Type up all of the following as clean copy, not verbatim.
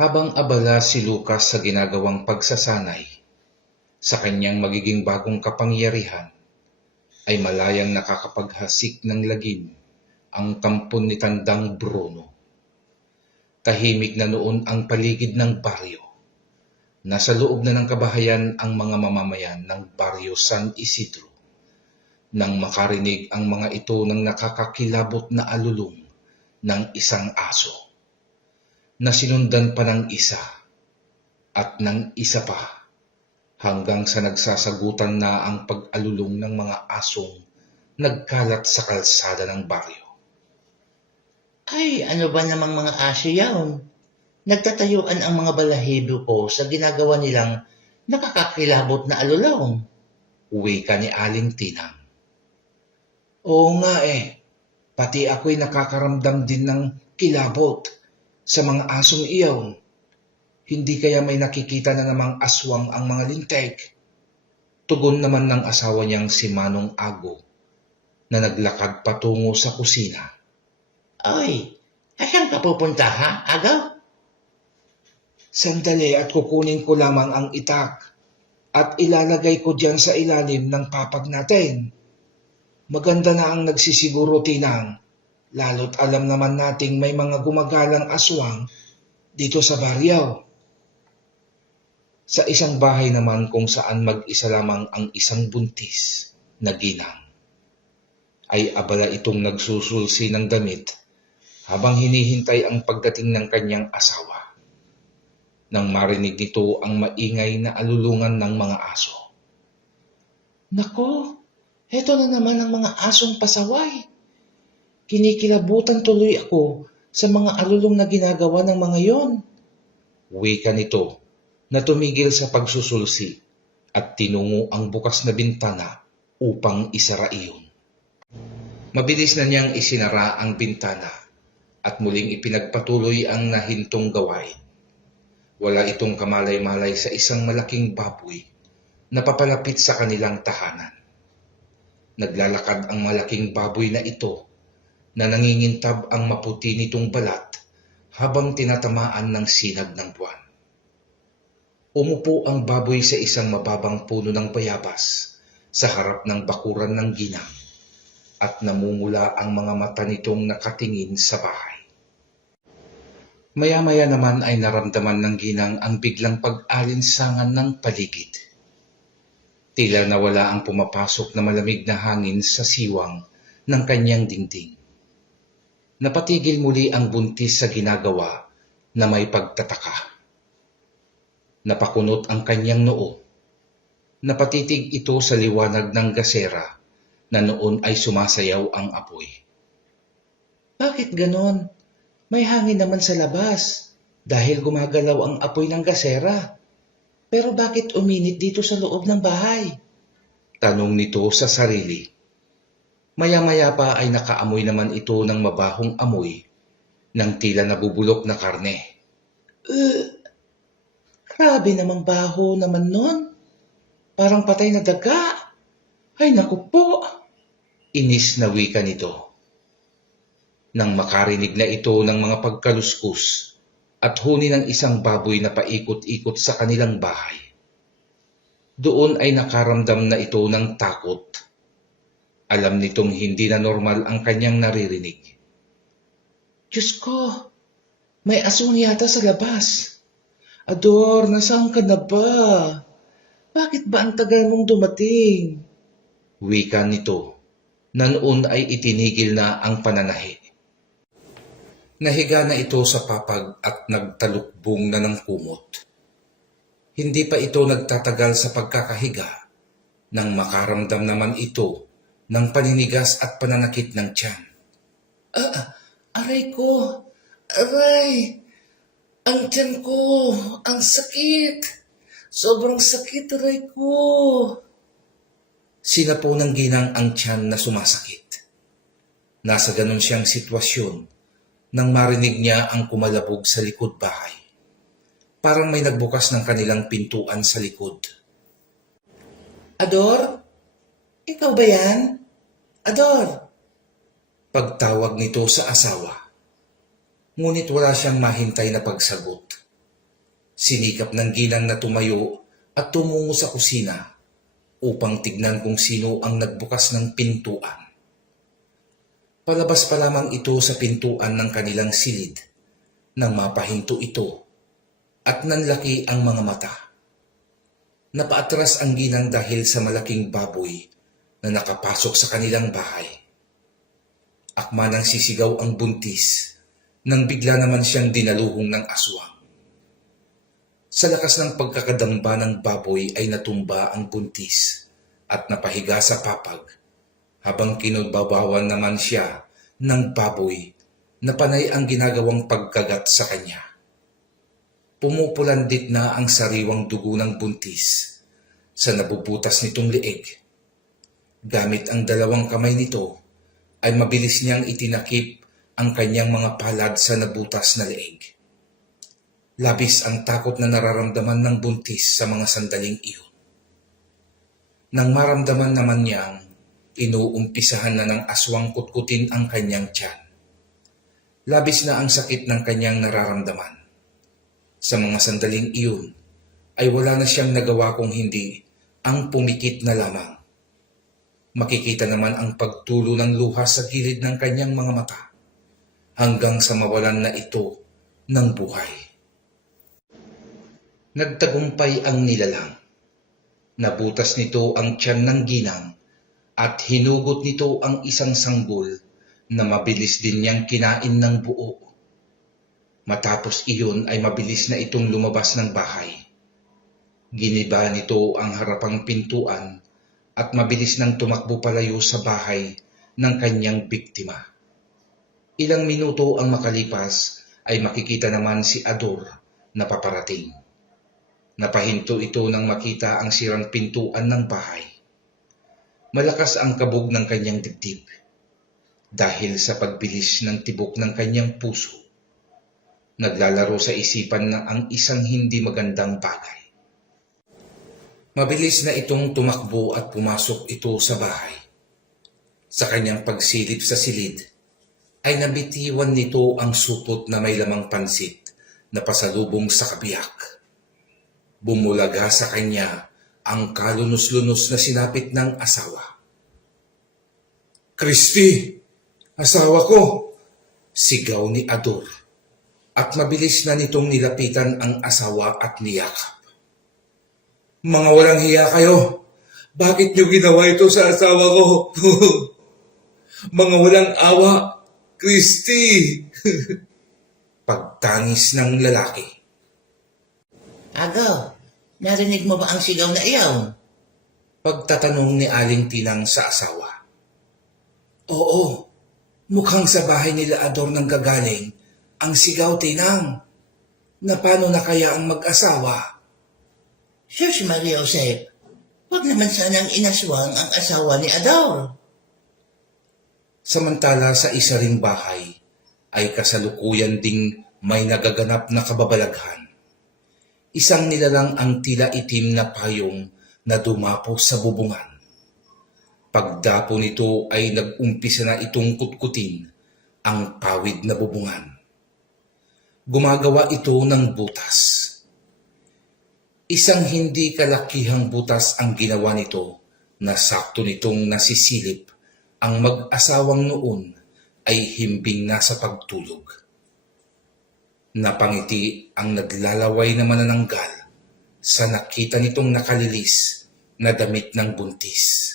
Habang abala si Lucas sa ginagawang pagsasanay sa kanyang magiging bagong kapangyarihan, ay malayang nakakapaghasik ng lagim ang kampon ni Tandang Bruno. Tahimik na noon ang paligid ng baryo. Nasa loob na ng kabahayan ang mga mamamayan ng baryo San Isidro nang makarinig ang mga ito ng nakakakilabot na alulong ng isang aso na sinundan pa ng isa at ng isa pa hanggang sa nagsasagutan na ang pag-alulong ng mga asong nagkalat sa kalsada ng baryo. Ay, ano ba namang mga aso yaon? Nagtatayuan ang mga balahibo ko sa ginagawa nilang nakakakilabot na alulong. Wika ni Aling Tinang. Oo nga pati ako'y nakakaramdam din ng kilabot sa mga asong iyaw. Hindi kaya may nakikita na namang aswang ang mga lintek? Tugon naman ng asawa niyang si Manong Ago na naglakad patungo sa kusina. Ay, asan ka pupunta ha, Agaw? Sandali at kukunin ko lamang ang itak at ilalagay ko diyan sa ilalim ng papag natin. Maganda na ang nagsisiguro, Tinang, lalo't alam naman nating may mga gumagalang aswang dito sa baryo. Sa isang bahay naman kung saan mag-isa lamang ang isang buntis na ginang, ay abala itong nagsusulsi ng damit habang hinihintay ang pagdating ng kanyang asawa. Nang marinig nito ang maingay na alulungan ng mga aso. Nako, heto na naman ang mga asong pasaway. Kinikilabutan tuloy ako sa mga alulong na ginagawa ng mga yon. Wika nito na tumigil sa pagsusulsi at tinungo ang bukas na bintana upang isara iyon. Mabilis na niyang isinara ang bintana at muling ipinagpatuloy ang nahintong gawain. Wala itong kamalay-malay sa isang malaking baboy na papalapit sa kanilang tahanan. Naglalakad ang malaking baboy na ito na nangingintab ang maputi nitong balat habang tinatamaan ng sinag ng buwan. Umupo ang baboy sa isang mababang puno ng bayabas sa harap ng bakuran ng ginang at namumula ang mga mata nitong nakatingin sa bahay. Maya-maya naman ay naramdaman ng ginang ang biglang pag-alinsangan ng paligid. Tila nawala ang pumapasok na malamig na hangin sa siwang ng kanyang dingding. Napatigil muli ang buntis sa ginagawa na may pagtataka. Napakunot ang kanyang noo. Napatitig ito sa liwanag ng gasera na noon ay sumasayaw ang apoy. Bakit ganon? May hangin naman sa labas dahil gumagalaw ang apoy ng gasera. Pero bakit uminit dito sa loob ng bahay? Tanong nito sa sarili. Maya-maya pa ay nakaamoy naman ito ng mabahong amoy ng tila nabubulok na karne. Grabe namang baho naman nun. Parang patay na daga. Ay naku po. Inis na wika nito. Nang makarinig na ito ng mga pagkaluskus at huni ng isang baboy na paikot-ikot sa kanilang bahay. Doon ay nakaramdam na ito ng takot. Alam nitong hindi na normal ang kanyang naririnig. Diyos ko, may aswang yata sa labas. Ador, nasaan ka na ba? Bakit ba ang tagal mong dumating? Wika nito, na noon ay itinigil na ang pananahi. Nahiga na ito sa papag at nagtalukbong na ng kumot. Hindi pa ito nagtatagal sa pagkakahiga nang makaramdam naman ito ng paninigas at pananakit ng tiyan. Aray ko! Aray! Ang tiyan ko! Ang sakit! Sobrang sakit, aray ko! Sinapo ng ginang ang tiyan na sumasakit. Nasa ganon siyang sitwasyon nang marinig niya ang kumalabog sa likod bahay. Parang may nagbukas ng kanilang pintuan sa likod. Ador? Ikaw ba yan? Ador! Pagtawag nito sa asawa. Ngunit wala siyang mahintay na pagsagot. Sinikap ng ginang na tumayo at tumungo sa kusina upang tignan kung sino ang nagbukas ng pintuan. Palabas pa lamang ito sa pintuan ng kanilang silid nang mapahinto ito at nanlaki ang mga mata. Napaatras ang ginang dahil sa malaking baboy na nakapasok sa kanilang bahay. Akma nang sisigaw ang buntis nang bigla naman siyang dinaluhong ng aswang. Sa lakas ng pagkakadamba ng baboy ay natumba ang buntis at napahiga sa papag habang kinudbabawan naman siya ng baboy na panay ang ginagawang pagkagat sa kanya. Pumupulandit na ang sariwang dugo ng buntis sa nabubutas nitong leeg. Gamit ang dalawang kamay nito ay mabilis niyang itinakip ang kanyang mga palad sa nabutas na leeg. Labis ang takot na nararamdaman ng buntis sa mga sandaling iyon. Nang maramdaman naman niyang inuumpisahan na ng aswang kutkutin ang kanyang tiyan. Labis na ang sakit ng kanyang nararamdaman. Sa mga sandaling iyon ay wala na siyang nagawa kung hindi ang pumikit na lamang. Makikita naman ang pagtulo ng luha sa gilid ng kanyang mga mata hanggang sa mawalan na ito ng buhay. Nagtagumpay ang nilalang. Nabutas nito ang tiyan ng ginang at hinugot nito ang isang sanggol na mabilis din niyang kinain ng buo. Matapos iyon ay mabilis na itong lumabas ng bahay. Giniba nito ang harapang pintuan at mabilis nang tumakbo palayo sa bahay ng kanyang biktima. Ilang minuto ang makalipas ay makikita naman si Ador na paparating. Napahinto ito nang makita ang sirang pintuan ng bahay. Malakas ang kabog ng kanyang dibdib dahil sa pagbilis ng tibok ng kanyang puso. Naglalaro sa isipan na ang isang hindi magandang bagay. Mabilis na itong tumakbo at pumasok ito sa bahay. Sa kanyang pagsilip sa silid, ay nabitiwan nito ang supot na may lamang pansit na pasalubong sa kabiyak. Bumulaga sa kanya ang kalunos-lunos na sinapit ng asawa. "Christy! Asawa ko!" sigaw ni Ador. At mabilis na nitong nilapitan ang asawa at niyakap. "Mga walang hiya kayo! Bakit niyo ginawa ito sa asawa ko? Mga walang awa! Christy!" Pagtangis ng lalaki. Agaw, narinig mo ba ang sigaw na iyon? Pagtatanong ni Aling Tinang sa asawa. "Oo, mukhang sa bahay nila Ador nang gagaling ang sigaw, Tinang. Na paano na kaya ang mag-asawa?" Sus Maria Josep, huwag naman sanang inaswang ang asawa ni Ador. Samantala sa isa ring bahay ay kasalukuyan ding may nagaganap na kababalaghan. Isang nilalang ang tila itim na payong na dumapo sa bubungan. Pagdapo nito ay nag-umpisa na itong kutkutin ang pawid na bubungan. Gumagawa ito ng butas. Isang hindi kalakihang butas ang ginawa nito na sakto nitong nasisilip ang mag-asawang noon ay himbing na sa pagtulog. Napangiti ang naglalaway na manananggal sa nakita nitong nakalilis na damit ng buntis.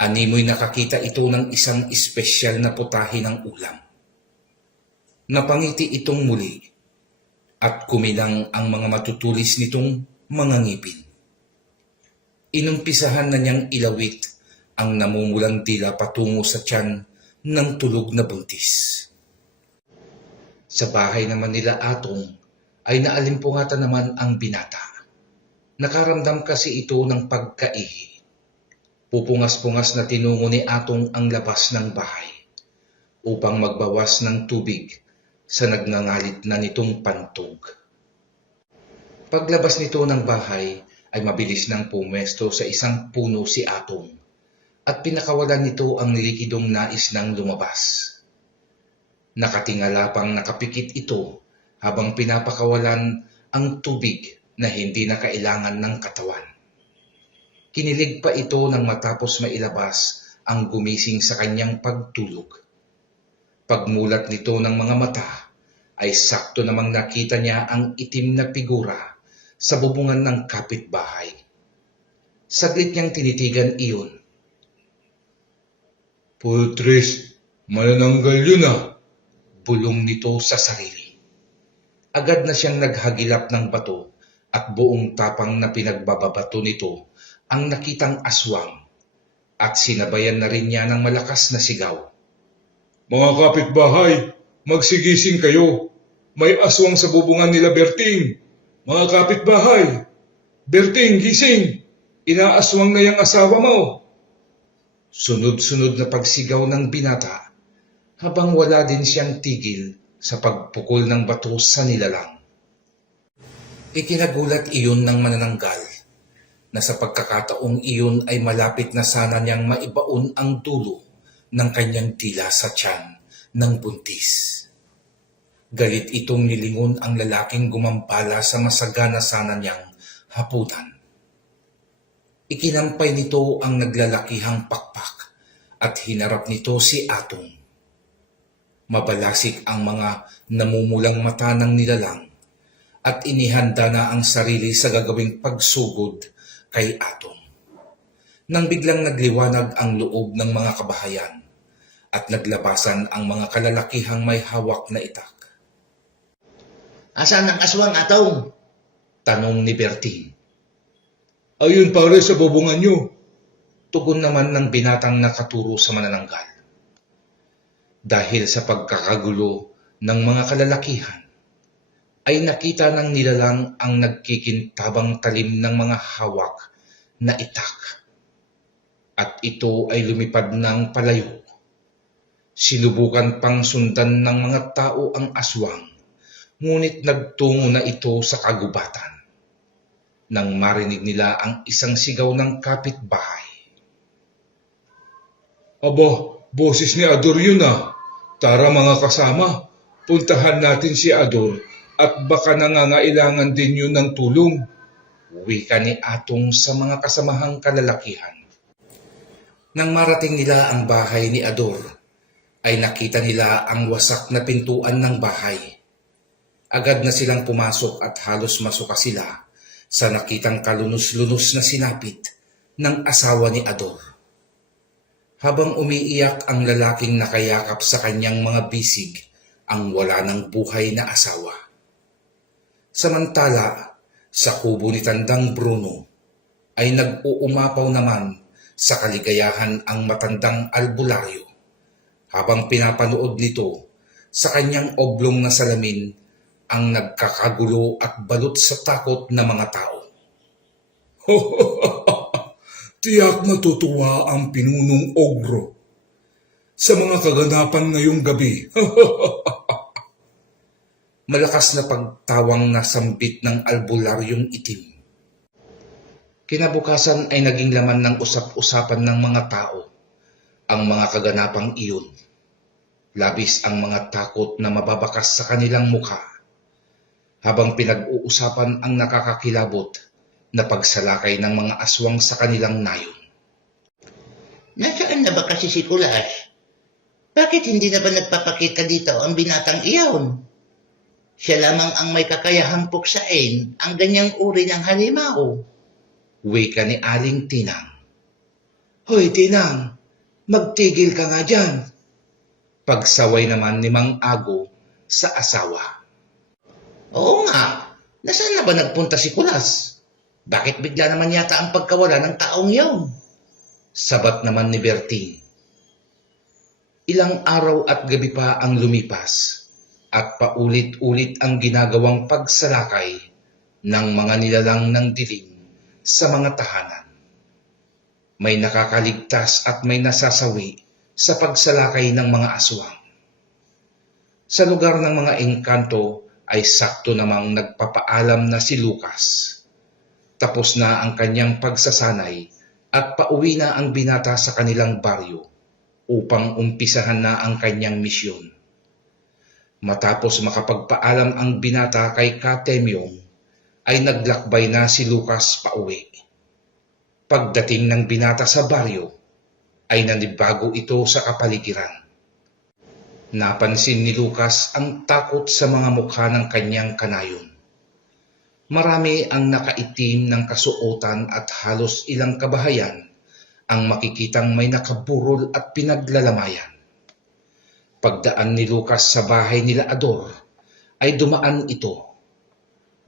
Animoy nakakita ito ng isang espesyal na putahe ng ulam. Napangiti itong muli at kuminang ang mga matutulis nitong mga ngipin. Inumpisahan na niyang ilawit ang namumulang dila patungo sa tiyan ng tulog na buntis. Sa bahay naman nila Atong ay naalimpungatan naman ang binata. Nakaramdam kasi ito ng pagkaihi. Pupungas-pungas na tinungo ni Atong ang labas ng bahay upang magbawas ng tubig sa nagngangalit na nitong pantog. Paglabas nito ng bahay ay mabilis nang pumwesto sa isang puno si Atong at pinakawalan nito ang likidong nais ng lumabas. Nakatingala pang nakapikit ito habang pinapakawalan ang tubig na hindi na kailangan ng katawan. Kinilig pa ito nang matapos mailabas ang gumising sa kanyang pagtulog. Pagmulat nito ng mga mata, ay sakto namang nakita niya ang itim na figura sa bubungan ng kapitbahay. Saglit niyang tinitigan iyon. "Pultris, manananggal yun ah," bulong nito sa sarili. Agad na siyang naghagilap ng bato at buong tapang na pinagbababato nito ang nakitang aswang at sinabayan na rin niya ng malakas na sigaw. "Mga kapitbahay, magsigising kayo. May aswang sa bubungan nila Berting. Mga kapitbahay, Berting, gising! Inaaswang na yung asawa mo." Sunod-sunod na pagsigaw ng binata habang wala din siyang tigil sa pagpukol ng bato sa nilalang. Ikinagulat iyon ng manananggal na sa pagkakataong iyon ay malapit na sana niyang maibaon ang dulo ng kanyang dila sa tiyan ng buntis. Galit itong nilingon ang lalaking gumambala sa masagana sana niyang hapunan. Ikinampay nito ang naglalakihang pakpak at hinarap nito si Atong. Mabalasik ang mga namumulang mata ng nilalang at inihanda na ang sarili sa gagawing pagsugod kay Atong. Nang biglang nagliwanag ang loob ng mga kabahayan at naglabasan ang mga kalalakihang may hawak na itak. Asan ang aswang, Atong? Tanong ni Berting. "Ayun pare sa bubungan niyo," tugon naman ng binatang nakaturo sa manananggal. Dahil sa pagkakagulo ng mga kalalakihan, ay nakita ng nilalang ang nagkikintabang talim ng mga hawak na itak. At ito ay lumipad ng palayo. Sinubukan pang sundan ng mga tao ang aswang, ngunit nagtungo na ito sa kagubatan. Nang marinig nila ang isang sigaw ng kapitbahay. "Aba, boses ni Ador yun ah. Tara mga kasama, puntahan natin si Ador at baka nangangailangan din yun ng tulong," wika ni Atong sa mga kasamahang kalalakihan. Nang marating nila ang bahay ni Ador, ay nakita nila ang wasak na pintuan ng bahay. Agad na silang pumasok at halos masuka sila sa nakitang kalunos-lunos na sinapit ng asawa ni Ador. Habang umiiyak ang lalaking nakayakap sa kanyang mga bisig ang wala ng buhay na asawa. Samantala, sa kubo ni Tandang Bruno ay nag-uumapaw naman sa kaligayahan ang matandang albularyo habang pinapanood nito sa kanyang oblong na salamin ang nagkakagulo at balot sa takot na mga tao. "Tiyak natutuwa ang pinunong ogro sa mga kaganapan ngayong gabi." Malakas na pagtawang nasambit ng albularyong itim. Kinabukasan ay naging laman ng usap-usapan ng mga tao ang mga kaganapang iyon. Labis ang mga takot na mababakas sa kanilang mukha habang pinag-uusapan ang nakakakilabot na pagsalakay ng mga aswang sa kanilang nayon. Nasaan na ba kasi si Kulas? Bakit hindi na ba nagpapakita dito ang binatang iyon? Siya lamang ang may kakayahang puksain ang ganyang uri ng halimaw. Wika ni Aling Tinang. "Hoy Tinang, magtigil ka nga dyan." Pagsaway naman ni Mang Ago sa asawa. Oo nga, nasaan na ba nagpunta si Kulas? Bakit bigla naman yata ang pagkawala ng taong iyon? Sabat naman ni Berting. Ilang araw at gabi pa ang lumipas at paulit-ulit ang ginagawang pagsalakay ng mga nilalang ng dilim sa mga tahanan. May nakakaligtas at may nasasawi sa pagsalakay ng mga aswang. Sa lugar ng mga engkanto ay sakto namang nagpapaalam na si Lucas. Tapos na ang kanyang pagsasanay at pauwi na ang binata sa kanilang baryo upang umpisahan na ang kanyang misyon. Matapos makapagpaalam ang binata kay Katemyong, ay naglakbay na si Lucas pauwi. Pagdating ng binata sa baryo, ay nanibago ito sa kapaligiran. Napansin ni Lucas ang takot sa mga mukha ng kanyang kanayon. Marami ang nakaitim ng kasuotan at halos ilang kabahayan ang makikitang may nakaburol at pinaglalamayan. Pagdaan ni Lucas sa bahay nila Ador, ay dumaan ito.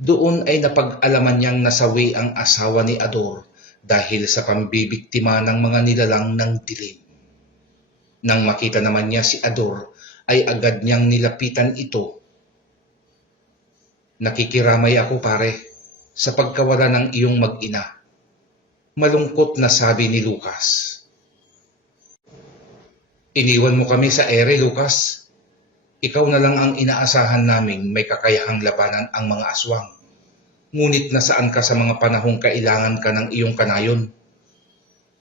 Doon ay napag-alaman niyang nasawi ang asawa ni Ador dahil sa pambibiktima ng mga nilalang ng dilim. Nang makita naman niya si Ador, ay agad niyang nilapitan ito. Nakikiramay ako pare, sa pagkawala ng iyong mag-ina. Malungkot na sabi ni Lucas. Iniwan mo kami sa ere, Lucas. Ikaw na lang ang inaasahan naming may kakayahang labanan ang mga aswang. Ngunit nasaan ka sa mga panahong kailangan ka ng iyong kanayon?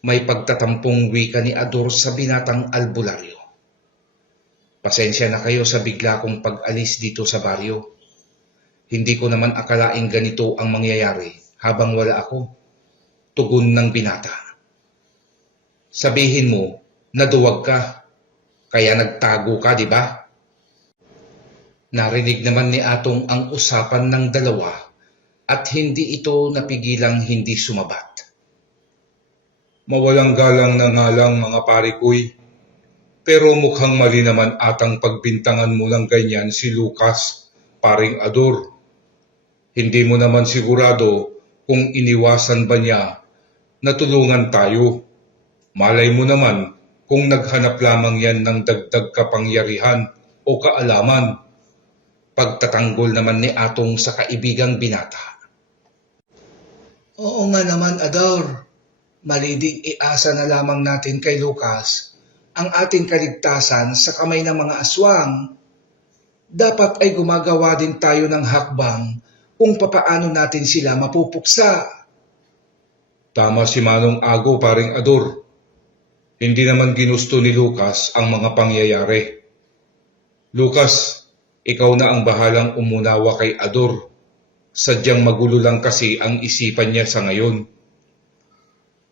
May pagtatampong wika ni Ador sa binatang albularyo. Pasensya na kayo sa bigla kong pag-alis dito sa baryo. Hindi ko naman akalaing ganito ang mangyayari habang wala ako. Tugon ng binata. Sabihin mo, naduwag ka, kaya nagtago ka, di ba? Narinig naman ni Atong ang usapan ng dalawa at hindi ito napigilang hindi sumabat. Mawalang galang na nga lang mga parikoy, pero mukhang mali naman atang pagbintangan mo ng ganyan si Lucas, paring Ador. Hindi mo naman sigurado kung iniwasan ba niya na tulungan tayo. Malay mo naman kung naghanap lamang yan ng dagdag kapangyarihan o kaalaman. Pagtatanggol naman ni Atong sa kaibigang binata. Oo nga naman, Ador. Mali ding iasa na lamang natin kay Lucas ang ating kaligtasan sa kamay ng mga aswang. Dapat ay gumagawa din tayo ng hakbang kung papaano natin sila mapupuksa. Tama si Manong Ago, paring Ador. Hindi naman ginusto ni Lucas ang mga pangyayari. Lucas, ikaw na ang bahalang umunawa kay Ador. Sadyang magulo lang kasi ang isipan niya sa ngayon.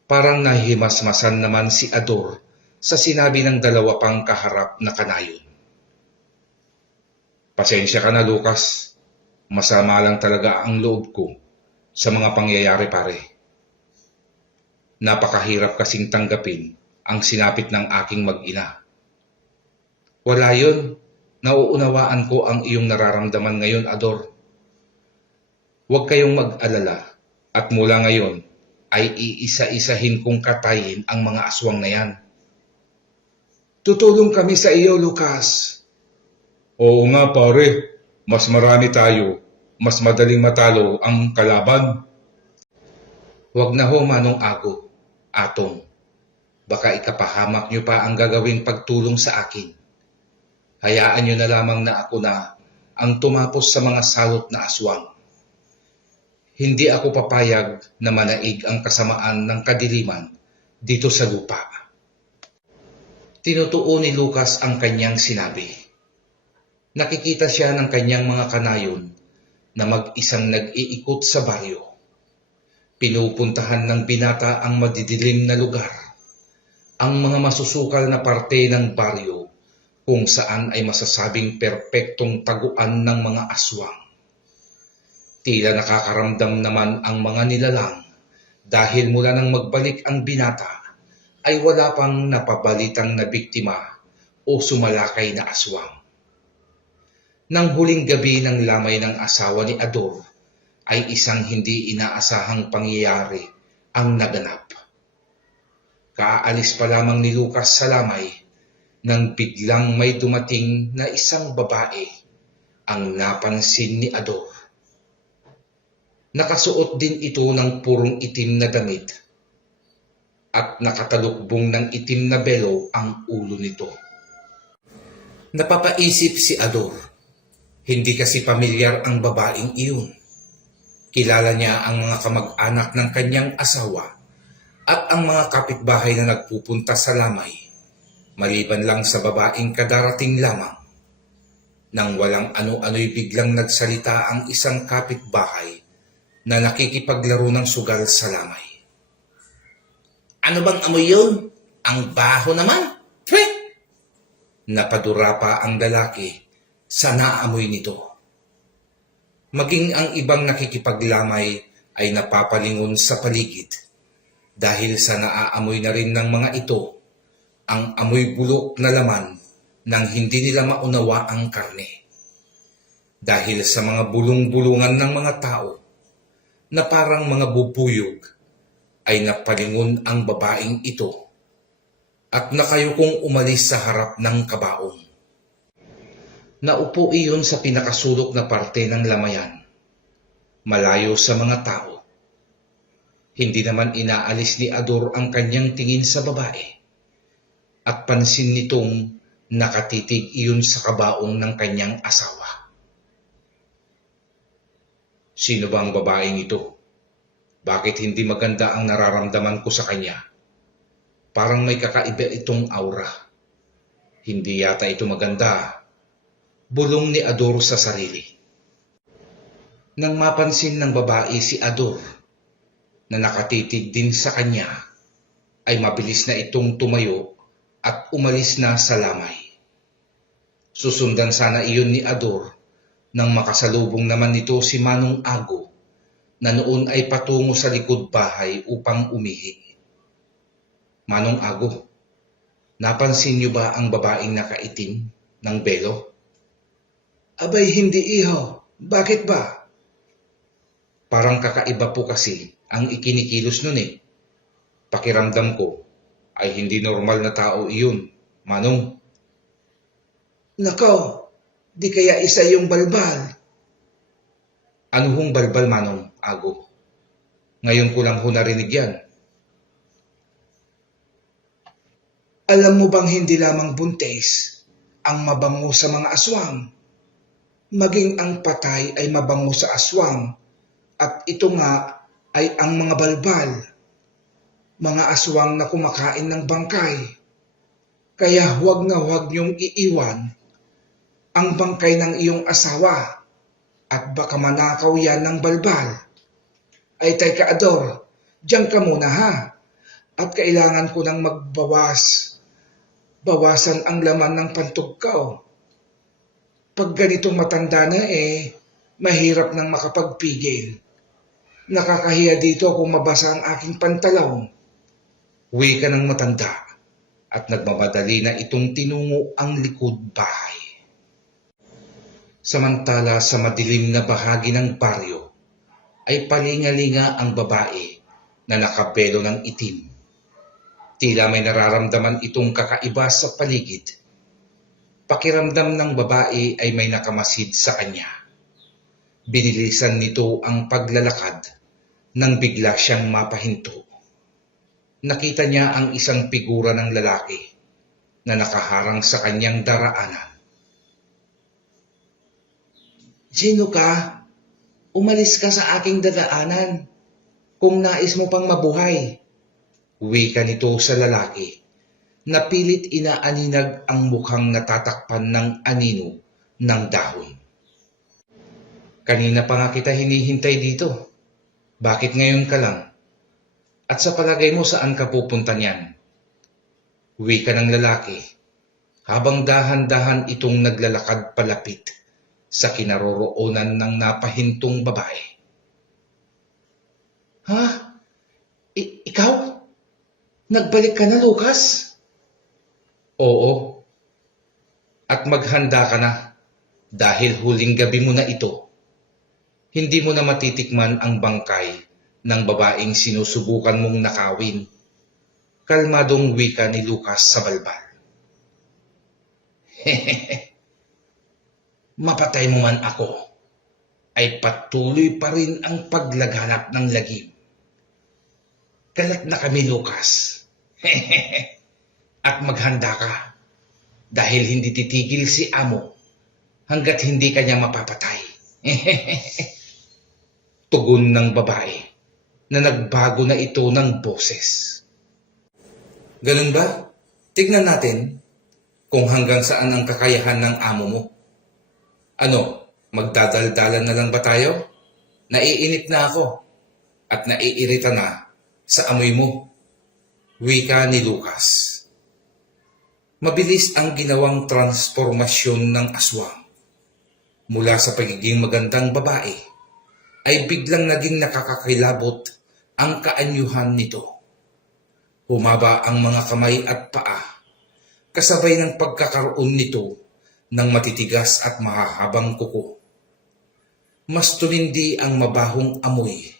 Parang nahimasmasan naman si Ador sa sinabi ng dalawa pang kaharap na kanayon. Pasensya ka na, Lucas. Masama lang talaga ang loob ko sa mga pangyayari, pare. Napakahirap kasing tanggapin ang sinapit ng aking mag-ina. Wala yun. Nauunawaan ko ang iyong nararamdaman ngayon, Ador. Huwag kayong mag-alala at mula ngayon ay iisa-isahin kong katayin ang mga aswang na yan. Tutulong kami sa iyo, Lucas. Oo nga pare, mas marami tayo, mas madaling matalo ang kalaban. Huwag na ho, Manong Ago, Atong. Baka ikapahamak niyo pa ang gagawing pagtulong sa akin. Hayaan niyo na lamang na ako na ang tumapos sa mga salot na aswang. Hindi ako papayag na manaig ang kasamaan ng kadiliman dito sa lupa. Tinutuon ni Lucas ang kanyang sinabi. Nakikita siya ng kanyang mga kanayon na mag-isang nag-iikot sa baryo. Pinupuntahan ng binata ang madidilim na lugar, ang mga masusukal na parte ng baryo kung saan ay masasabing perpektong taguan ng mga aswang. Tila nakakaramdam naman ang mga nilalang dahil mula nang magbalik ang binata ay wala pang napabalitang na biktima o sumalakay na aswang. Nang huling gabi ng lamay ng asawa ni Ador ay isang hindi inaasahang pangyayari ang naganap. Kaalis pa lamang ni Lucas sa lamay nang biglang may dumating na isang babae ang napansin ni Ador. Nakasuot din ito ng purong itim na damit at nakatalukbong ng itim na belo ang ulo nito. Napapaisip si Ador. Hindi kasi pamilyar ang babaeng iyon. Kilala niya ang mga kamag-anak ng kanyang asawa at ang mga kapitbahay na nagpupunta sa lamay, maliban lang sa babaeng kadarating lamang. Nang walang ano-ano'y biglang nagsalita ang isang kapitbahay na nakikipaglaro ng sugal sa lamay. Ano bang amoy yun? Ang baho naman. Twe! Napadura pa ang lalaki sa naamoy nito. Maging ang ibang nakikipaglamay ay napapalingon sa paligid dahil sa naaamoy na rin ng mga ito ang amoy bulok na laman nang hindi nila maunawa ang karne. Dahil sa mga bulong-bulungan ng mga tao na parang mga bubuyog ay napalingon ang babaeng ito at nakayukong umalis sa harap ng kabaong. Naupo iyon sa pinakasulok na parte ng lamayan, malayo sa mga tao. Hindi naman inaalis ni Ador ang kanyang tingin sa babae at pansin nitong nakatitig iyon sa kabaong ng kanyang asawa. Sino ba ang babaeng ito? Bakit hindi maganda ang nararamdaman ko sa kanya? Parang may kakaiba itong aura. Hindi yata ito maganda. Bulong ni Ador sa sarili. Nang mapansin ng babae si Ador na nakatitig din sa kanya, ay mabilis na itong tumayo at umalis na sa lamay. Susundan sana iyon ni Ador nang makasalubong naman nito si Manong Ago na noon ay patungo sa likod bahay upang umihi. Manong Ago, napansin niyo ba ang babaeng nakaitim ng belo? Abay hindi iho, bakit ba? Parang kakaiba po kasi ang ikinikilos nun eh. Pakiramdam ko ay hindi normal na tao iyon, Manong. Nako, di kaya isa yung balbal. Ano hong balbal, Manong Ago? Ngayon ko lang ho narinig yan. Alam mo bang hindi lamang buntis ang mabango sa mga aswang? Maging ang patay ay mabango sa aswang at ito nga ay ang mga balbal. Mga aswang na kumakain ng bangkay. Kaya huwag na huwag niyong iiwan ang bangkay ng iyong asawa at baka manakaw yan ng balbal. Ay teka Ador, diyan ka muna ha. At kailangan ko nang bawasan ang laman ng pantog ko. Pag ganitong matanda na mahirap nang makapagpigil. Nakakahiya dito kung mabasa ang aking pantalon. Uwi ka ng matanda at nagmamadali na itong tinungo ang likod bahay. Samantala sa madilim na bahagi ng baryo ay palingalinga ang babae na nakabelo ng itim. Tila may nararamdaman itong kakaiba sa paligid. Pakiramdam ng babae ay may nakamasid sa kanya. Binilisan nito ang paglalakad nang bigla siyang mapahinto. Nakita niya ang isang figura ng lalaki na nakaharang sa kanyang daraanan. Sino ka? Umalis ka sa aking dadaanan kung nais mo pang mabuhay. Wika nito sa lalaki na pilit inaaninag ang mukhang natatakpan ng anino ng dahon. Kanina pa nga kita hinihintay dito. Bakit ngayon ka lang? At sa palagay mo saan ka pupunta niyan? Wika ng lalaki habang dahan-dahan itong naglalakad palapit sa kinaroroonan ng napahintong babae. Ha? Ikaw? Nagbalik ka na, Lucas? Oo. At maghanda ka na dahil huling gabi mo na ito. Hindi mo na matitikman ang bangkay ng babaeng sinusubukan mong nakawin. Kalmadong wika ni Lucas sa balbal. Mapatay mo man ako, ay patuloy pa rin ang paglaganap ng lagim. Kalat na kami, Lucas. At maghanda ka dahil hindi titigil si Amo hanggat hindi kanya mapapatay. Tugon ng babae na nagbago na ito ng boses. Ganun ba? Tignan natin kung hanggang saan ang kakayahan ng amo mo. Ano, magdadaldalan na lang ba tayo? Naiinit na ako at naiirita na sa amoy mo, wika ni Lucas. Mabilis ang ginawang transformasyon ng aswang. Mula sa pagiging magandang babae, ay biglang naging nakakakilabot ang kaanyuhan nito. Humaba ang mga kamay at paa, kasabay ng pagkakaroon nito ng matitigas at mahahabang kuko. Mas tumindi ang mabahong amoy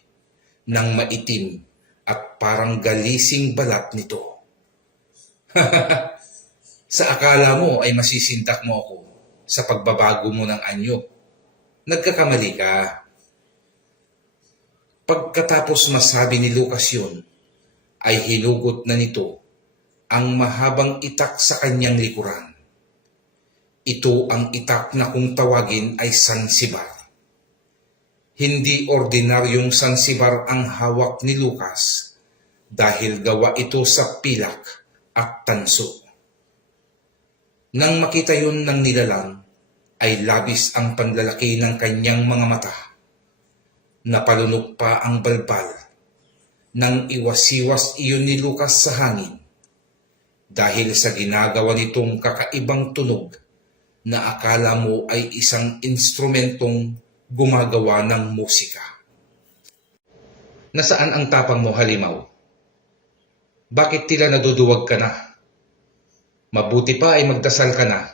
ng maitim at parang galising balat nito. Sa akala mo ay masisintak mo ako sa pagbabago mo ng anyo. Nagkakamali ka. Pagkatapos masabi ni Lucas yun, ay hinugot na nito ang mahabang itak sa kanyang likuran. Ito ang itak na kung tawagin ay sansibar. Hindi ordinaryong sansibar ang hawak ni Lucas dahil gawa ito sa pilak at tanso. Nang makita yun ng nilalang, ay labis ang panlalaki ng kanyang mga mata. Napalunok pa ang balbal nang iwasiwas iyon ni Lucas sa hangin dahil sa ginagawa nitong kakaibang tunog na akala mo ay isang instrumentong gumagawa ng musika. Nasaan ang tapang mo, halimaw? Bakit tila naduduwag ka na? Mabuti pa ay magdasal ka na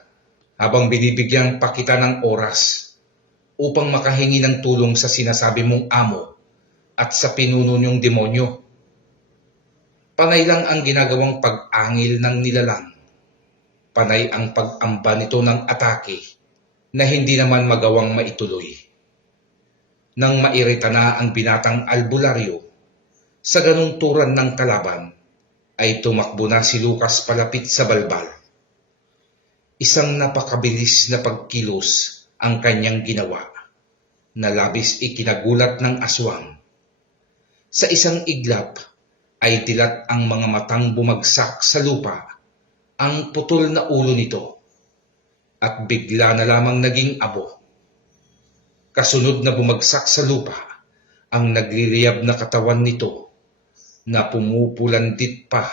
habang binibigyan pa kita ng oras upang makahingi ng tulong sa sinasabi mong amo at sa pinuno niyong demonyo. Panay lang ang ginagawang pag-angil ng nilalang. Panay ang pag-amba nito ng atake na hindi naman magawang maituloy. Nang mairita na ang binatang albularyo sa ganung turan ng kalaban, ay tumakbo na si Lucas palapit sa balbal. Isang napakabilis na pagkilos ang kanyang ginawa, na labis ikinagulat ng aswang. Sa isang iglap ay dilat ang mga matang bumagsak sa lupa, ang putol na ulo nito, at bigla na lamang naging abo. Kasunod na bumagsak sa lupa ang nagliliyab na katawan nito, na pumupulandit pa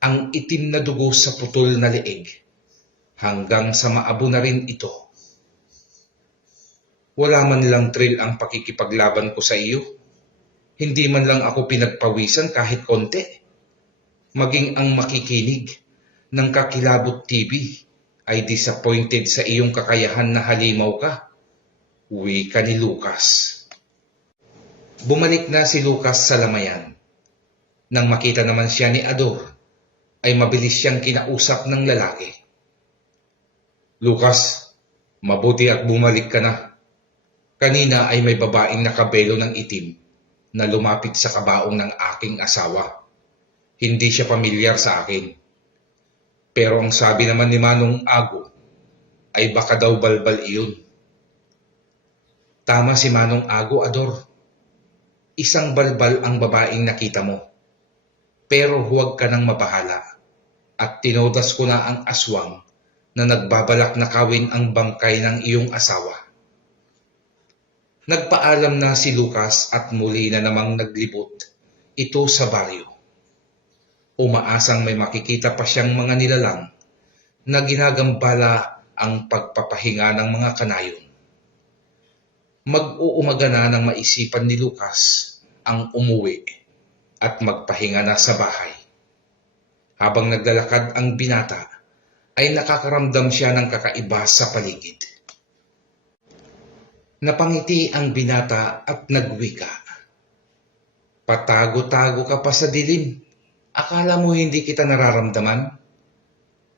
ang itim na dugo sa putol na leeg, hanggang sa maabo na rin ito. Wala man lang thrill ang pakikipaglaban ko sa iyo. Hindi man lang ako pinagpawisan kahit konti. Maging ang makikinig ng Kakilabot TV ay disappointed sa iyong kakayahan na halimaw ka. Wika ni Lucas. Bumalik na si Lucas sa lamayan. Nang makita naman siya ni Ador, ay mabilis siyang kinausap ng lalaki. Lucas, mabuti at bumalik ka na. Kanina ay may babaeng nakabelo ng itim na lumapit sa kabaong ng aking asawa. Hindi siya pamilyar sa akin. Pero ang sabi naman ni Manong Ago ay baka daw balbal iyon. Tama si Manong Ago, Ador. Isang balbal ang babaeng nakita mo. Pero huwag ka nang mabahala at tinodas ko na ang aswang na nagbabalak na kawin ang bangkay ng iyong asawa. Nagpaalam na si Lucas at muli na namang naglibot ito sa baryo. Umaasang may makikita pa siyang mga nilalang na ginagambala ang pagpapahinga ng mga kanayon. Mag-uumaga na nang maisipan ni Lucas ang umuwi at magpahinga na sa bahay. Habang naglalakad ang binata, ay nakakaramdam siya ng kakaiba sa paligid. Napangiti ang binata at nagwika. Patago-tago ka pa sa dilim. Akala mo hindi kita nararamdaman?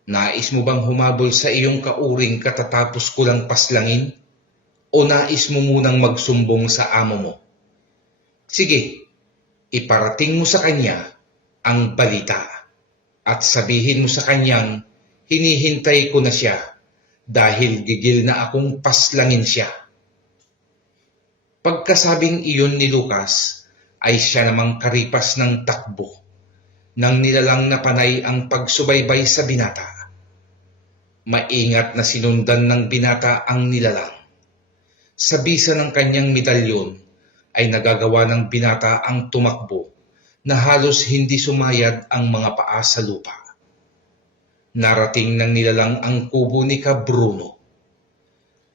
Nais mo bang humabol sa iyong kauring katatapos ko lang paslangin? O nais mo munang magsumbong sa amo mo? Sige, iparating mo sa kanya ang balita at sabihin mo sa kanyang hinihintay ko na siya dahil gigil na akong paslangin siya. Pagkasabing iyon ni Lucas ay siya namang karipas ng takbo nang nilalang na panay ang pagsubaybay sa binata. Maingat na sinundan ng binata ang nilalang. Sa bisa ng kanyang medalyon ay nagagawa ng binata ang tumakbo na halos hindi sumayad ang mga paa sa lupa. Narating ng nilalang ang kubo ni Ka Bruno.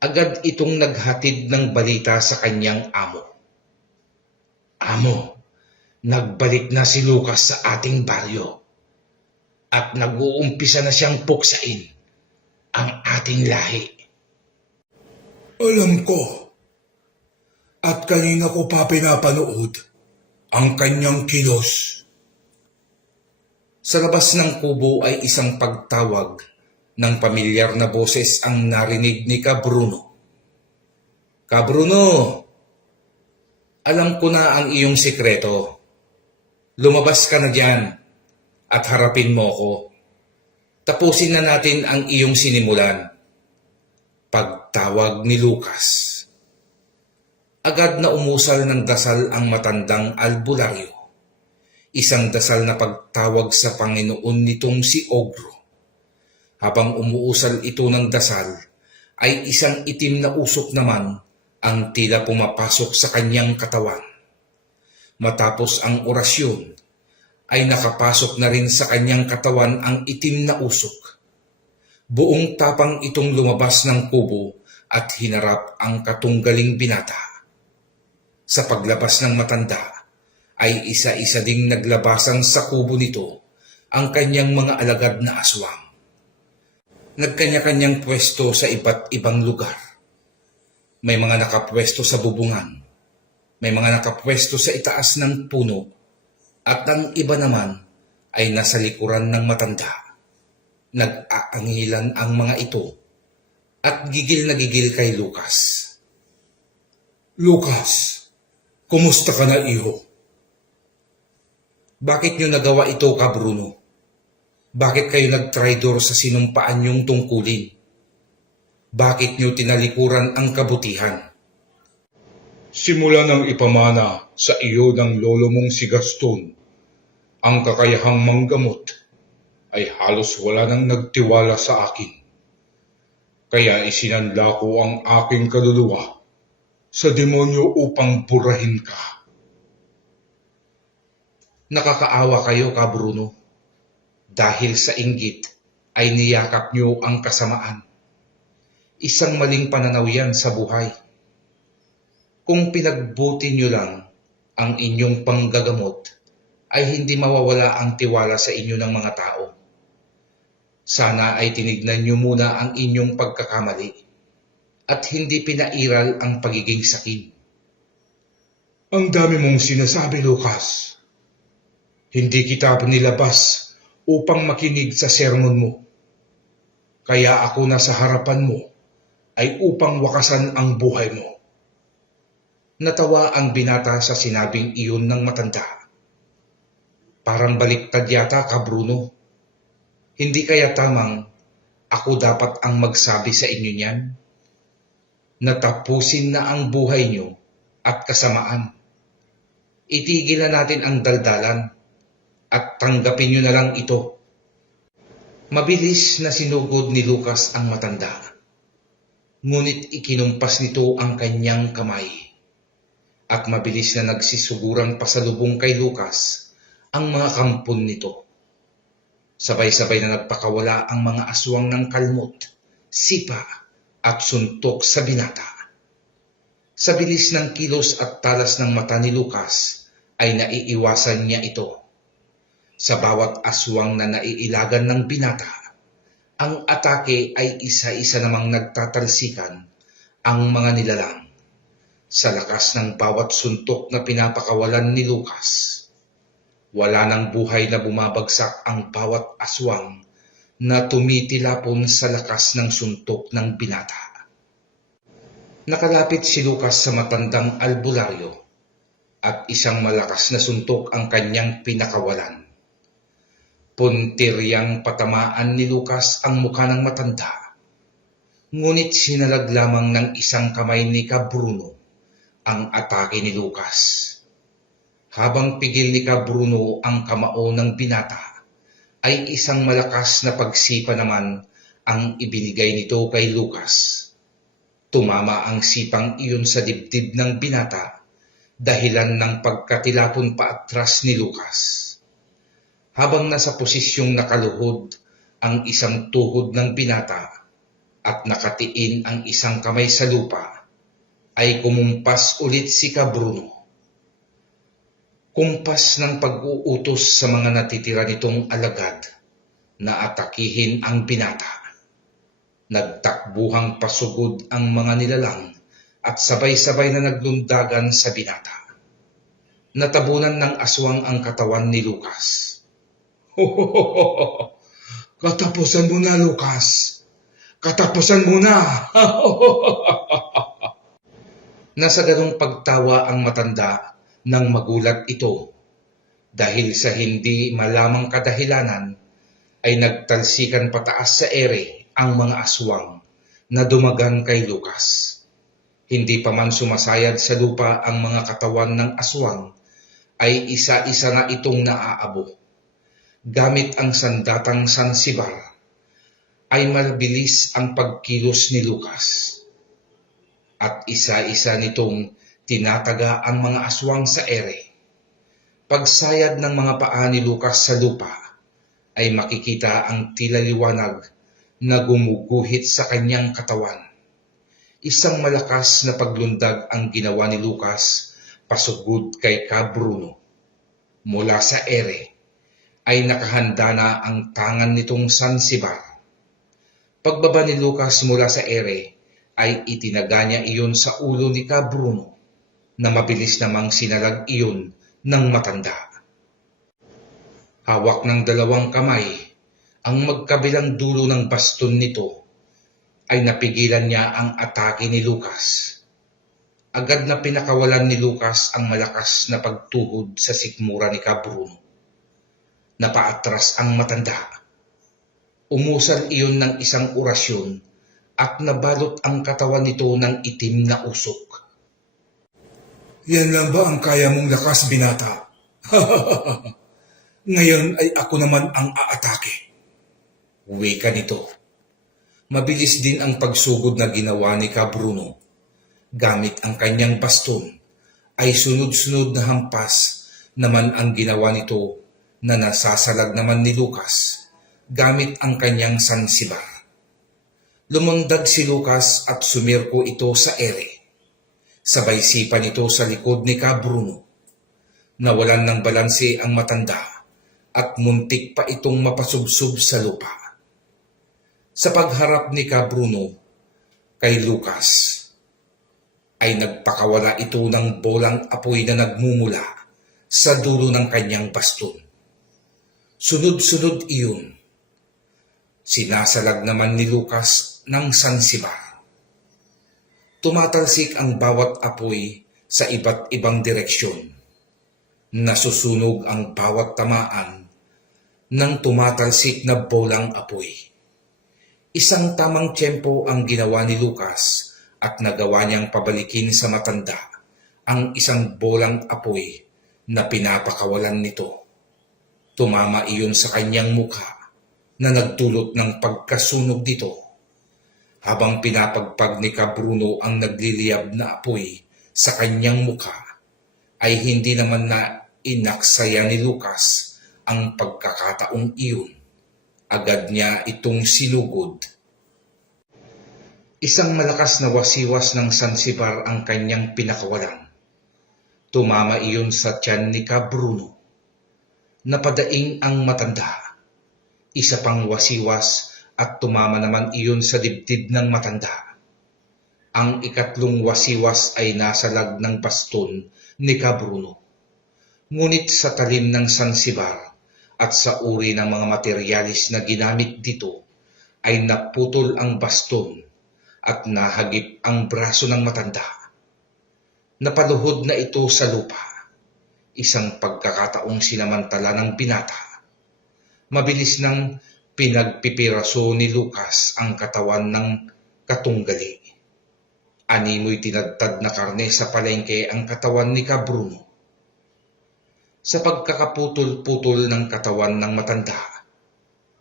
Agad itong naghatid ng balita sa kanyang amo. Amo, nagbalik na si Lucas sa ating baryo at nag-uumpisa na siyang puksain ang ating lahi. Alam ko. At kanina ko pa pinapanood ang kanyang kilos. Sa labas ng kubo ay isang pagtawag ng pamilyar na boses ang narinig ni Ka Bruno. Ka Bruno, alam ko na ang iyong sikreto. Lumabas ka na diyan at harapin mo ko. Tapusin na natin ang iyong sinimulan. Pagtawag ni Lucas. Agad na umusal ng dasal ang matandang albularyo. Isang dasal na pagtawag sa Panginoon nitong si Ogro. Habang umuusal ito ng dasal, ay isang itim na usok naman ang tila pumapasok sa kanyang katawan. Matapos ang orasyon, ay nakapasok na rin sa kanyang katawan ang itim na usok. Buong tapang itong lumabas ng kubo at hinarap ang katunggaling binata. Sa paglabas ng matanda, ay isa-isa ding naglabasang sa kubo nito ang kanyang mga alagad na aswang. Nagkanya-kanyang pwesto sa iba't ibang lugar. May mga nakapwesto sa bubungan, may mga nakapwesto sa itaas ng puno, at ang iba naman ay nasa likuran ng matanda. Nag-aangilan ang mga ito at gigil na gigil kay Lucas. Lucas, kumusta ka na, iho? Bakit niyo nagawa ito, Ka Bruno? Bakit kayo nagtraidor sa sinumpaan niyong tungkulin? Bakit niyo tinalikuran ang kabutihan? Simula nang ipamana sa iyo ng lolo mong si Gaston, ang kakayahang manggamot, ay halos wala nang nagtiwala sa akin. Kaya isinanla ko ang aking kaluluwa sa demonyo upang burahin ka. Nakakaawa kayo, Ka Bruno. Dahil sa inggit ay niyakap niyo ang kasamaan. Isang maling pananaw yan sa buhay. Kung pinagbuti niyo lang ang inyong panggagamot, ay hindi mawawala ang tiwala sa inyo ng mga tao. Sana ay tinignan niyo muna ang inyong pagkakamali at hindi pinairal ang pagiging sakin. Ang dami mong sinasabi, Lucas. Hindi kita nilabas upang makinig sa sermon mo. Kaya ako na sa harapan mo ay upang wakasan ang buhay mo. Natawa ang binata sa sinabing iyon ng matanda. Parang baliktad yata, Ka Bruno. Hindi kaya tamang ako dapat ang magsabi sa inyo niyan? Natapusin na ang buhay niyo at kasamaan. Itigil na natin ang daldalan at tanggapin niyo na lang ito. Mabilis na sinugod ni Lucas ang matanda. Ngunit ikinumpas nito ang kanyang kamay. At mabilis na nagsisugurang pasalubong kay Lucas ang mga kampon nito. Sabay-sabay na nagpakawala ang mga aswang ng kalmot, sipa at suntok sa binata. Sa bilis ng kilos at talas ng mata ni Lucas ay naiiwasan niya ito. Sa bawat aswang na naiilagan ng binata, ang atake ay isa-isa namang nagtatalsikan ang mga nilalang. Sa lakas ng bawat suntok na pinapakawalan ni Lucas, wala nang buhay na bumabagsak ang bawat aswang na tumitilapon sa lakas ng suntok ng binata. Nakalapit si Lucas sa matandang albularyo at isang malakas na suntok ang kanyang pinakawalan. Puntiryang patamaan ni Lucas ang mukha ng matanda. Ngunit sinalag lamang ng isang kamay ni Ka Bruno ang atake ni Lucas. Habang pigil ni Ka Bruno ang kamao ng binata, ay isang malakas na pagsipa naman ang ibinigay nito kay Lucas. Tumama ang sipang iyon sa dibdib ng binata dahilan ng pagkatilapon paatras ni Lucas. Habang nasa posisyong nakaluhod ang isang tuhod ng binata at nakatiin ang isang kamay sa lupa, ay kumumpas ulit si Kabruno. Kumpas ng pag-uutos sa mga natitira nitong alagad na atakihin ang binata. Nagtakbuhang pasugod ang mga nilalang at sabay-sabay na naglundagan sa binata. Natabunan ng aswang ang katawan ni Lucas. Katapusan mo na, Lucas. Katapusan mo na. Nasa ganong pagtawa ang matanda nang magulat ito. Dahil sa hindi malamang kadahilanan, ay nagtalsikan pataas sa ere ang mga aswang na dumagan kay Lucas. Hindi pa man sumasayad sa lupa ang mga katawan ng aswang, ay isa-isa na itong naaabo. Gamit ang sandatang sansibar, ay mabilis ang pagkilos ni Lucas. At isa-isa nitong tinataga ang mga aswang sa ere. Pagsayad ng mga paa ni Lucas sa lupa, ay makikita ang tila liwanag na gumuguhit sa kanyang katawan. Isang malakas na paglundag ang ginawa ni Lucas pasugod kay Kabruno. Mula sa ere, ay nakahanda na ang tangan nitong sansibar. Pagbaba ni Lucas mula sa ere, ay itinaga niya iyon sa ulo ni Kabruno, na mabilis namang sinalag iyon ng matanda. Hawak ng dalawang kamay, ang magkabilang dulo ng baston nito, ay napigilan niya ang atake ni Lucas. Agad na pinakawalan ni Lucas ang malakas na pagtuhod sa sikmura ni Kabruno. Napaatras ang matanda. Umusal iyon ng isang orasyon at nabalot ang katawan nito ng itim na usok. Yan lang ba ang kaya mong lakas, binata? Ngayon ay ako naman ang aatake. Wika nito. Mabilis din ang pagsugod na ginawa ni Kabruno. Gamit ang kanyang baston, ay sunod-sunod na hampas naman ang ginawa nito na nasasalag naman ni Lucas gamit ang kanyang sansibar. Lumundag si Lucas at sumirko ito sa ere. Sabay sipa nito sa likod ni Kabruno. Nawalan ng balanse ang matanda at muntik pa itong mapasubsob sa lupa. Sa pagharap ni Kabruno kay Lucas, ay nagpakawala ito ng bolang apoy na nagmumula sa dulo ng kanyang baston. Sunod-sunod iyon. Sinasalag naman ni Lucas ng sansibar. Tumatalsik ang bawat apoy sa iba't ibang direksyon. Nasusunog ang bawat tamaan ng tumatalsik na bolang apoy. Isang tamang tiyempo ang ginawa ni Lucas at nagawa niyang pabalikin sa matanda ang isang bolang apoy na pinapakawalan nito. Tumama iyon sa kanyang mukha na nagdulot ng pagkasunog dito. Habang pinapagpag ni Kabruno ang nagliliyab na apoy sa kanyang mukha, ay hindi naman na inaksaya ni Lucas ang pagkakataong iyon. Agad niya itong sinugod. Isang malakas na wasiwas ng sansibar ang kanyang pinakawalan. Tumama iyon sa tiyan ni Kabruno. Napadaing ang matanda. Isa pang wasiwas at tumama naman iyon sa dibdib ng matanda. Ang ikatlong wasiwas ay nasalag ng baston ni Kabruno. Ngunit sa talim ng sansibar at sa uri ng mga materialis na ginamit dito, ay naputol ang baston at nahagip ang braso ng matanda. Napaluhod na ito sa lupa. Isang pagkakataong sinamantala ng binata. Mabilis nang pinagpipiraso ni Lucas ang katawan ng katunggali. Animoy tinadtad na karne sa palengke ang katawan ni Kabruno. Sa pagkakaputol-putol ng katawan ng matanda,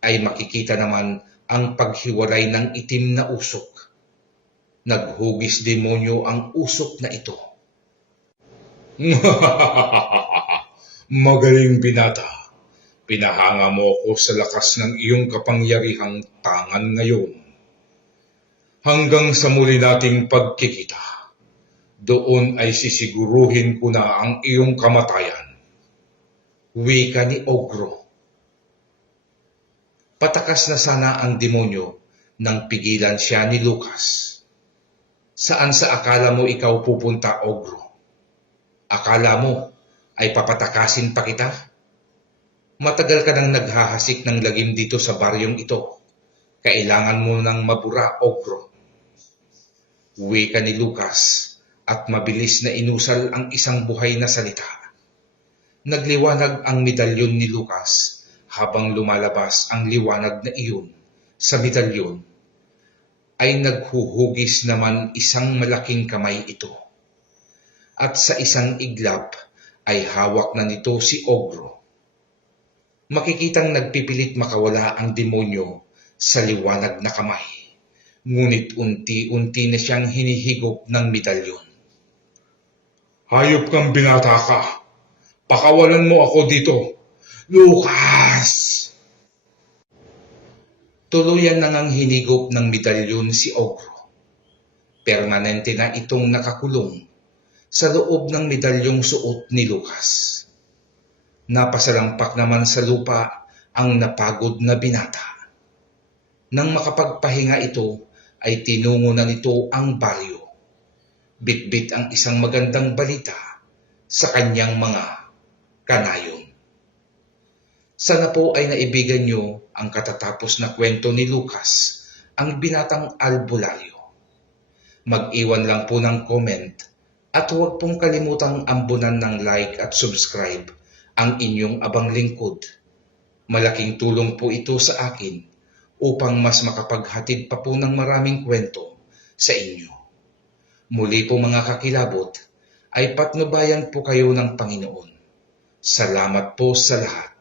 ay makikita naman ang paghiwalay ng itim na usok. Naghugis demonyo ang usok na ito. Magaling binata. Pinahanga mo ako sa lakas ng iyong kapangyarihang tangan ngayon. Hanggang sa muli nating pagkikita, doon ay sisiguruhin ko na ang iyong kamatayan. Wika ni Ogro. Patakas na sana ang demonyo nang pigilan siya ni Lucas. Saan sa akala mo ikaw pupunta, Ogro? Akala mo ay papatakasin pa kita? Matagal ka nang naghahasik ng lagim dito sa baryong ito. Kailangan mo nang mabura, Ogro. Wika ni Lucas at mabilis na inusal ang isang buhay na salita. Nagliwanag ang medalyon ni Lucas habang lumalabas ang liwanag na iyon. Sa medalyon ay naghuhugis naman isang malaking kamay ito. At sa isang iglap ay hawak na nito si Ogro. Makikitang nagpipilit makawala ang demonyo sa liwanag na kamay. Ngunit unti-unti na siyang hinihigop ng medalyon. Hayop kang binata ka. Pakawalan mo ako dito. Lucas! Tuluyan na ngang hinigop ng medalyon si Ogro. Permanente na itong nakakulong sa loob ng medalyong suot ni Lucas. Napasalampak naman sa lupa ang napagod na binata. Nang makapagpahinga ito, ay tinungo na nito ang baryo. Bitbit ang isang magandang balita sa kanyang mga kanayon. Sana po ay naibigan nyo ang katatapos na kwento ni Lucas, ang binatang albularyo. Mag-iwan lang po ng comment at huwag pong kalimutang ambunan ng like at subscribe ang inyong abang lingkod. Malaking tulong po ito sa akin upang mas makapaghatid pa po ng maraming kwento sa inyo. Muli po mga kakilabot, ay patnubayan po kayo ng Panginoon. Salamat po sa lahat.